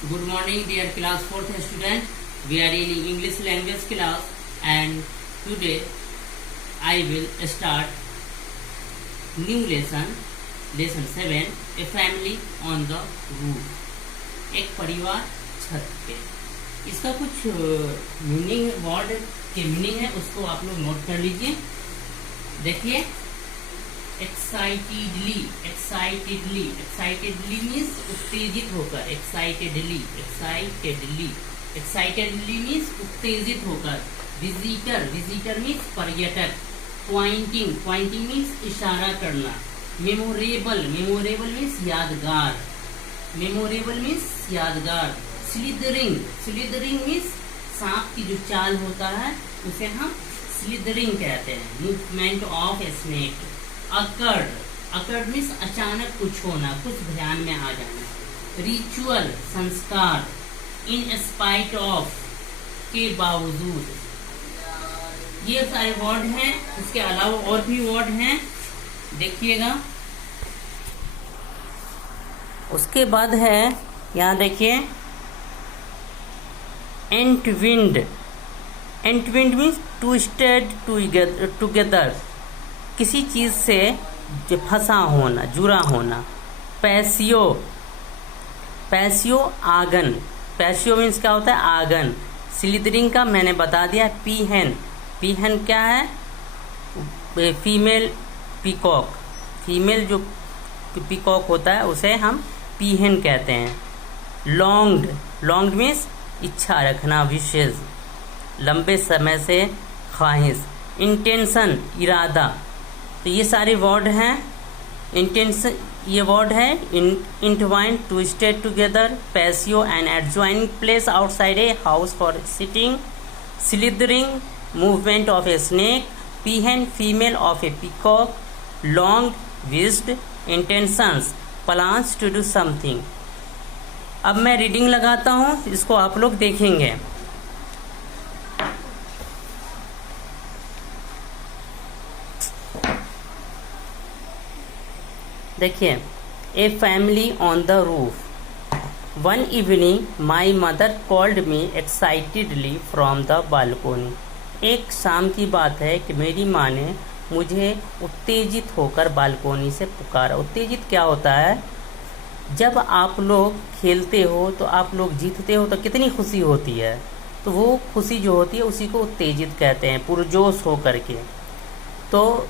Good morning, dear class 4th student. We are in English language class, and today I will start new lesson, lesson 7, a family on the roof. एक परिवार छत पे। इसका कुछ meaning, word के meaning है, उसको आप लोग नोट कर लीजिए। देखिए, एक्साइटेडली, एक्साइटेडली, एक्साइटेडली मीन्स उत्तेजित होकर, एक्साइटेडली, एक्साइटेडली, एक्साइटेडली मीन्स उत्तेजित होकर। विजिटर, विजिटर मीन्स पर्यटक। पॉइंटिंग, पॉइंटिंग मीन्स इशारा करना। मेमोरेबल, मेमोरेबल मीन्स यादगार, मेमोरेबल मीन्स यादगार। स्लिदरिंग, स्लिदरिंग मीन्स सांप की जो चाल होता है उसे हम स्लिदरिंग कहते हैं। Movement of a snake. Occurred, occurred means अचानक कुछ होना, कुछ ध्यान में आ जाना। रिचुअल, संस्कार। इन स्पाइट ऑफ, के बावजूद। ये सारे वर्ड हैं। इसके अलावा और भी वर्ड हैं, देखिएगा। उसके बाद है, यहाँ देखिए, entwined. Entwined means twisted together, किसी चीज से फंसा होना, जुड़ा होना। पैसियो, पैसियो आगन। पैसियो मीन्स क्या होता है? आगन। स्लिदरिंग का मैंने बता दिया। पीहन, पीहन क्या है? Female peacock. फीमेल जो पीकॉक होता है उसे हम पीहन कहते हैं। लॉन्ग्ड, लॉन्ग्ड मीन्स इच्छा रखना, विशेष, लंबे समय से ख्वाहिश। इंटेंशन, इरादा। तो ये सारे वर्ड हैं। इंटेंशन ये वर्ड है। Entwined, twisted together. Patio, an adjoining place outside a house for sitting. Slithering, movement of a snake. Peahen, female of a peacock. Long, wished. Intentions, plans to do something. अब मैं reading लगाता हूँ, इसको आप लोग देखेंगे। देखिए, a family on the roof. One evening my mother called me excitedly from the balcony. एक शाम की बात है कि मेरी माँ ने मुझे उत्तेजित होकर बालकोनी से पुकारा। उत्तेजित क्या होता है? जब आप लोग खेलते हो तो आप लोग जीतते हो तो कितनी खुशी होती है, तो वो खुशी जो होती है उसी को उत्तेजित कहते हैं, पुरजोश हो करके। तो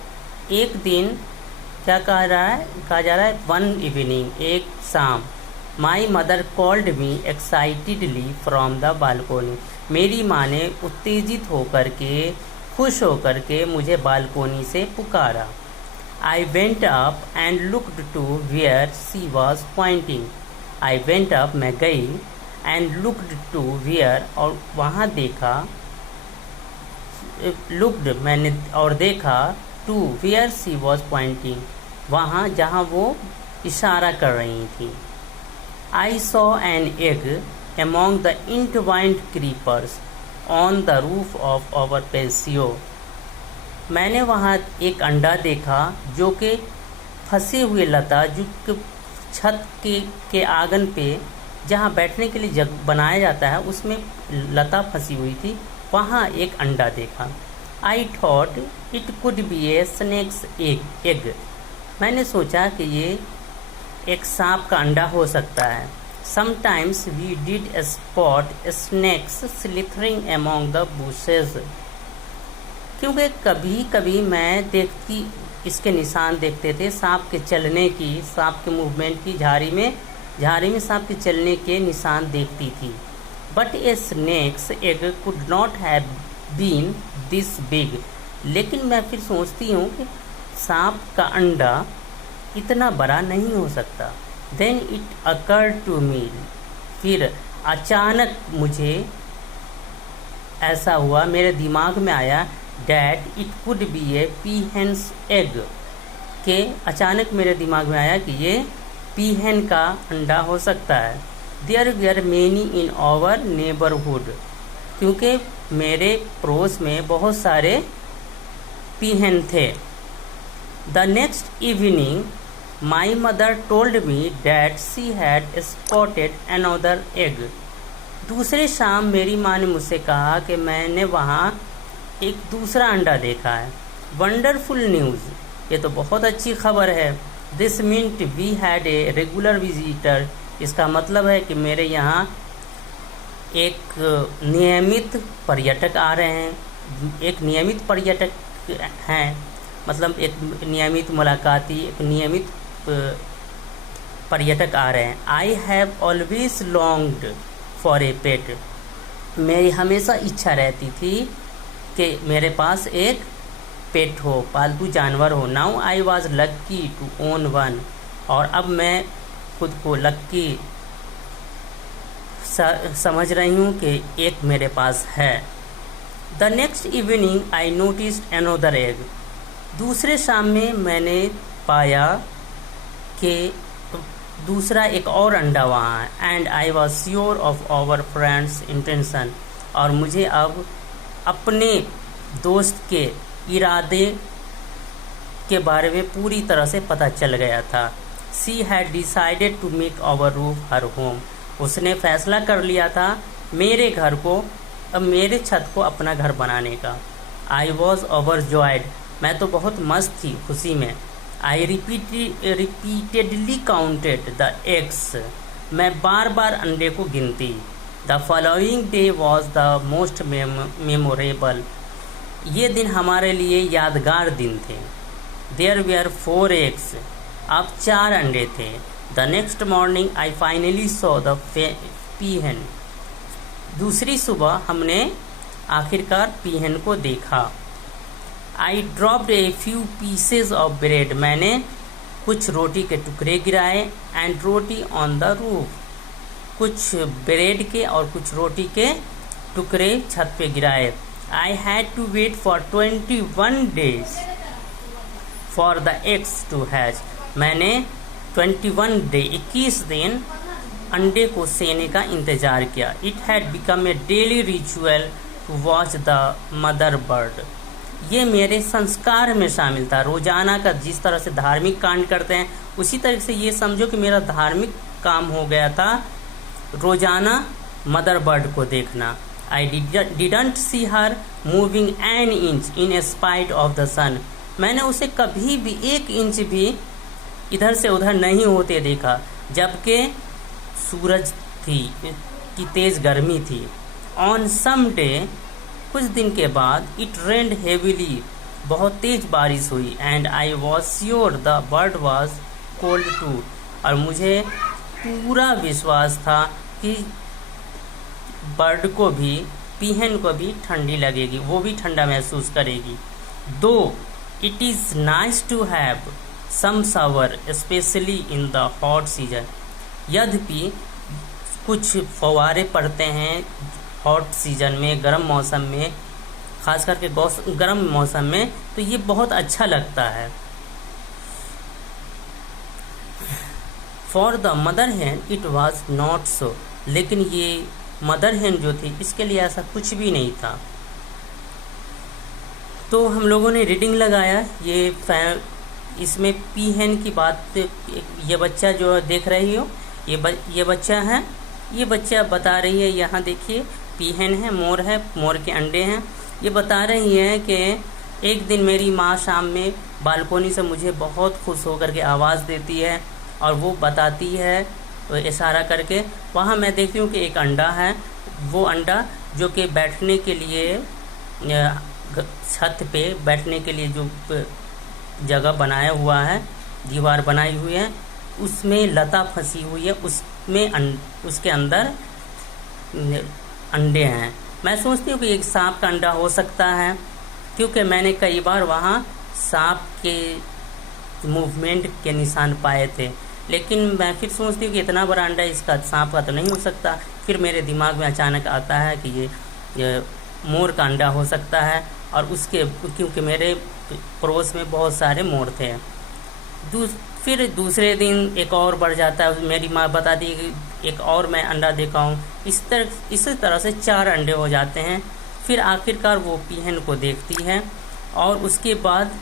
एक दिन क्या कहा जा रहा है? वन इवनिंग, एक शाम। My mother called me excitedly from the balcony. मेरी माँ ने उत्तेजित होकर के, खुश होकर के मुझे बालकोनी से पुकारा। I went up and looked to where she was pointing. I went up, मैं गई, and looked to where, और वहाँ देखा, looked मैंने और देखा, to where she was pointing, वहाँ जहाँ वो इशारा कर रही थी। I saw an egg among the entwined creepers on the roof of our patio. मैंने वहाँ एक अंडा देखा जो कि फंसे हुए लता, जो छत के आंगन पे जहाँ बैठने के लिए जगह बनाया जाता है उसमें लता फंसी हुई थी, वहाँ एक अंडा देखा। I thought it could be a snake's egg. मैंने सोचा कि ये एक सांप का अंडा हो सकता है। Sometimes we did spot snakes slithering among the bushes. क्योंकि कभी कभी मैं देखती, इसके निशान देखते थे, सांप के चलने की, सांप के मूवमेंट की, झाड़ी में सांप के चलने के निशान देखती थी। But a snake's egg could not have been this big. लेकिन मैं फिर सोचती हूँ कि सांप का अंडा इतना बड़ा नहीं हो सकता। Then it occurred to me, फिर अचानक मुझे ऐसा हुआ, मेरे दिमाग में आया, that it could be a peahen's egg, के अचानक मेरे दिमाग में आया कि ये पीहन का अंडा हो सकता है। There were many in our neighbourhood, क्योंकि मेरे पड़ोस में बहुत सारे पीहन थे। The next evening my mother told me that she had spotted another egg. दूसरे शाम मेरी माँ ने मुझसे कहा कि मैंने वहाँ एक दूसरा अंडा देखा है। वंडरफुल न्यूज़, ये तो बहुत अच्छी खबर है। This meant we had a regular visitor, इसका मतलब है कि मेरे यहाँ एक नियमित पर्यटक आ रहे हैं। एक नियमित पर्यटक हैं, मतलब एक नियमित मुलाकाती, एक नियमित पर्यटक आ रहे हैं। I have always longed for a pet, मेरी हमेशा इच्छा रहती थी कि मेरे पास एक पेट हो, पालतू जानवर हो। Now I was lucky to own one, और अब मैं खुद को लक्की समझ रही हूँ कि एक मेरे पास है। The next evening I noticed another egg, दूसरे शाम में मैंने पाया कि दूसरा एक और अंडा वहाँ है। And I was sure of our friend's intention, और मुझे अब अपने दोस्त के इरादे के बारे में पूरी तरह से पता चल गया था। She had decided to make our roof her home, उसने फैसला कर लिया था मेरे घर को, अब मेरे छत को अपना घर बनाने का। आई वॉज ओवरजॉयड, मैं तो बहुत मस्त थी खुशी में। आई रिपीटेडली काउंटेड द एग्स, मैं बार बार अंडे को गिनती। The following day was the most memorable, ये दिन हमारे लिए यादगार दिन थे। देयर वेयर 4 eggs, अब 4 अंडे थे। The next morning I finally saw the peahen, दूसरी सुबह हमने आखिरकार पीहन को देखा। I dropped a few pieces of bread, मैंने कुछ रोटी के टुकड़े गिराए। And roti on the roof, कुछ ब्रेड के और कुछ रोटी के टुकड़े छत पे गिराए। I had to wait for 21 days for the eggs to hatch, मैंने 21 दिन अंडे को सेने का इंतजार किया। It had become a daily ritual to watch the mother bird, ये मेरे संस्कार में शामिल था। रोजाना का जिस तरह से धार्मिक कांड करते हैं, उसी तरह से ये समझो कि मेरा धार्मिक काम हो गया था रोजाना मदर बर्ड को देखना। I didn't see her moving an inch in spite of the sun, मैंने उसे कभी भी 1 इंच भी इधर से उधर नहीं होते देखा, जबकि सूरज की तेज गर्मी थी। ऑन सम डे, कुछ दिन के बाद, इट रेन्ड हेवीली, बहुत तेज बारिश हुई। And I was sure the bird was cold too, और मुझे पूरा विश्वास था कि बर्ड को भी, पीहन को भी ठंडी लगेगी, वो भी ठंडा महसूस करेगी। Though it is nice to have some shower especially in the hot season, यद्यपि कुछ फव्वारे पड़ते हैं हॉट सीजन में, गर्म मौसम में, खास करके गर्म मौसम में, तो ये बहुत अच्छा लगता है। For the mother hen it was not so, लेकिन ये मदर हैन जो थी, इसके लिए ऐसा कुछ भी नहीं था। तो हम लोगों ने रीडिंग लगाया। इसमें पीहन की बात, ये बच्चा जो देख रही हो, ये बच्चा है, ये बच्चा बता रही है, यहाँ देखिए पीहन है, मोर के अंडे हैं। ये बता रही है कि एक दिन मेरी माँ शाम में बालकोनी से मुझे बहुत खुश होकर के आवाज़ देती है, और वो बताती है इशारा करके, वहाँ मैं देखती हूँ कि एक अंडा है। वो अंडा जो कि बैठने के लिए, छत पे बैठने के लिए जो जगह बनाया हुआ है, दीवार बनाई हुई है, उसमें लता फंसी हुई है, उसके अंदर अंडे हैं। मैं सोचती हूँ कि एक सांप का अंडा हो सकता है, क्योंकि मैंने कई बार वहाँ सांप के मूवमेंट के निशान पाए थे। लेकिन मैं फिर सोचती हूँ कि इतना बड़ा अंडा इसका सांप का तो नहीं हो सकता। फिर मेरे दिमाग में अचानक आता है कि ये मोर का अंडा हो सकता है, और उसके क्योंकि मेरे पड़ोस में बहुत सारे मोर थे। फिर दूसरे दिन एक और बढ़ जाता है, मेरी माँ बता दी कि एक और मैं अंडा देखा हूँ। इसी तरह से 4 अंडे हो जाते हैं। फिर आखिरकार वो पीहन को देखती है, और उसके बाद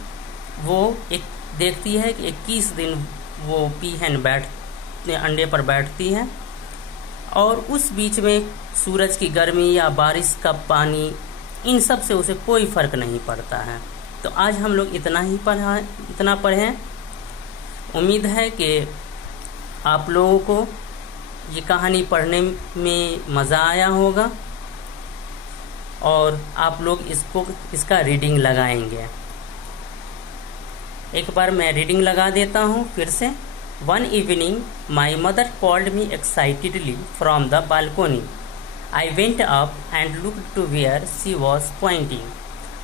वो देखती है कि 21 दिन वो पीहन अंडे पर बैठती है, और उस बीच में सूरज की गर्मी या बारिश का पानी, इन सब से उसे कोई फ़र्क नहीं पड़ता है। तो आज हम लोग इतना पढ़ें। उम्मीद है कि आप लोगों को ये कहानी पढ़ने में मज़ा आया होगा और आप लोग इसका रीडिंग लगाएंगे। एक बार मैं रीडिंग लगा देता हूँ फिर से। One evening, my mother called me excitedly from the balcony. I went up and looked to where she was pointing.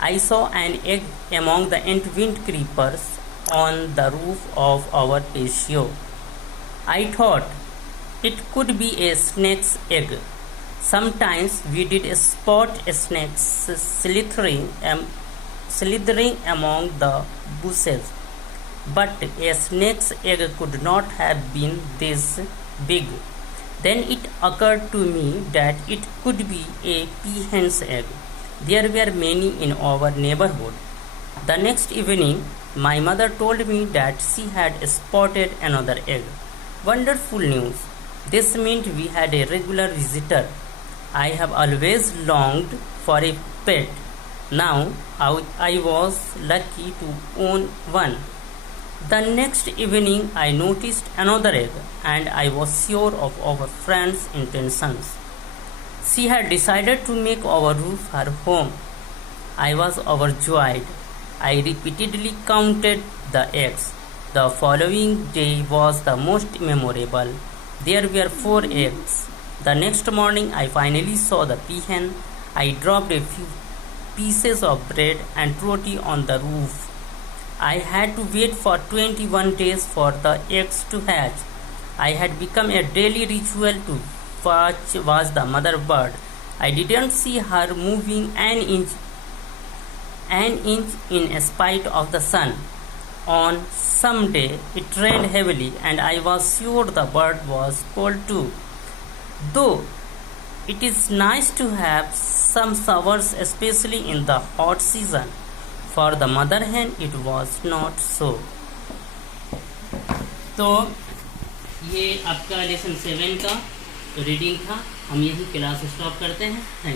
I saw an egg among the ant creepers on the roof of our patio. I thought it could be a snake's egg. Sometimes we did spot snakes slithering among the bushes, but a snake's egg could not have been this big. Then it occurred to me that it could be a peahen's egg. There were many in our neighborhood. The next evening, my mother told me that she had spotted another egg. Wonderful news! This meant we had a regular visitor. I have always longed for a pet. Now I was lucky to own one. The next evening I noticed another egg, and I was sure of our friend's intentions. She had decided to make our roof her home. I was overjoyed. I repeatedly counted the eggs. The following day was the most memorable. There were 4 eggs. The next morning I finally saw the peahen. I dropped a few pieces of bread and roti on the roof. I had to wait for 21 days for the eggs to hatch. I had become a daily ritual to watch the mother bird. I didn't see her moving an inch in spite of the sun. On some day it rained heavily, and I was sure the bird was cold too. Though it is nice to have some showers, especially in the hot season. For the mother hen it was not so. तो ये आपका lesson 7 का reading था। हम यही class stop करते हैं। Thank you.